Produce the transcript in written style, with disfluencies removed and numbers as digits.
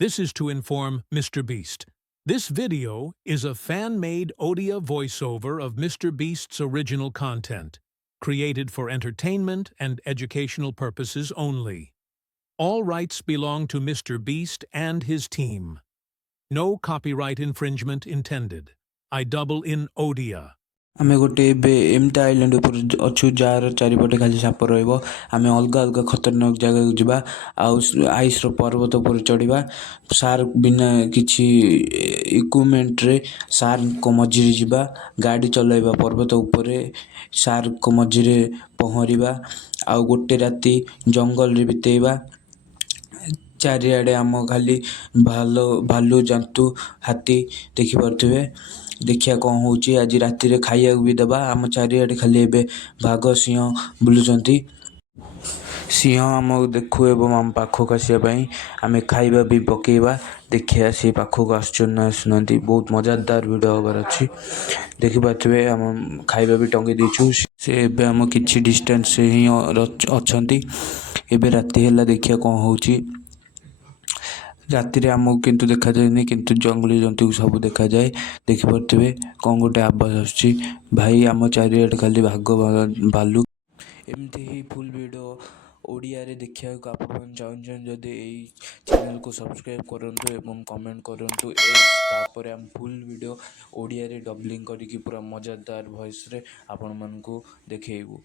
This is to inform Mr. Beast. This video is a fan-made Odia voiceover of Mr. Beast's original content, created for entertainment and educational purposes only. All rights belong to Mr. Beast and his team. No copyright infringement intended. I double in Odia. आमे गोटे एमती island अच्छु jar चारिपटे खाली shop रमें अलग अलग खतरनाक जगह को जावा आइस पर्वत पर चढ़ा सार बिना किसी इक्विपमेंट रे सार को मझिरे जावा गाड़ी चलाइबा पर्वत उपर सार को मझिरे पहरिबा आउ गोटे राति जंगल रे बितेबा चारिआडे आम खाली भालू जंतु हाथी देखि पारुथिबे देखिया कौन होची आज राति रे खाइया भी दबा आम चारिआडे खाली एबे बाघ सिंह बुलुचंती सिंह आम देखु एवं आम पाखक आसवा आम खाइबा भी पकेबा देखिया सी पाखक आसुना बहुत मजादार वीडियो हबार अच्छी देखिपारे आम खाइबा भी टंगे देचु से एबे आम किछि डिस्टेंस से ही अछंती एबे राति हैला देखिया कौन होची राति आमको किंतु देखा जाए किंतु जंगली जंतु सब देखा जाए देखिपे कौन गोटे आवाज आसुची भाई आम चारिआडे खाली भालू एमती ही फुल वीडियो ओडिया रे देखिया को आपण चाहन जदि एई चैनल को सब्सक्राइब करंतु एवं कमेंट करंतु तापर हम फुल वीडियो ओडिया रे डबलिंग करिकी पूरा मजादार वॉइस रे आपण मन को देखेबू।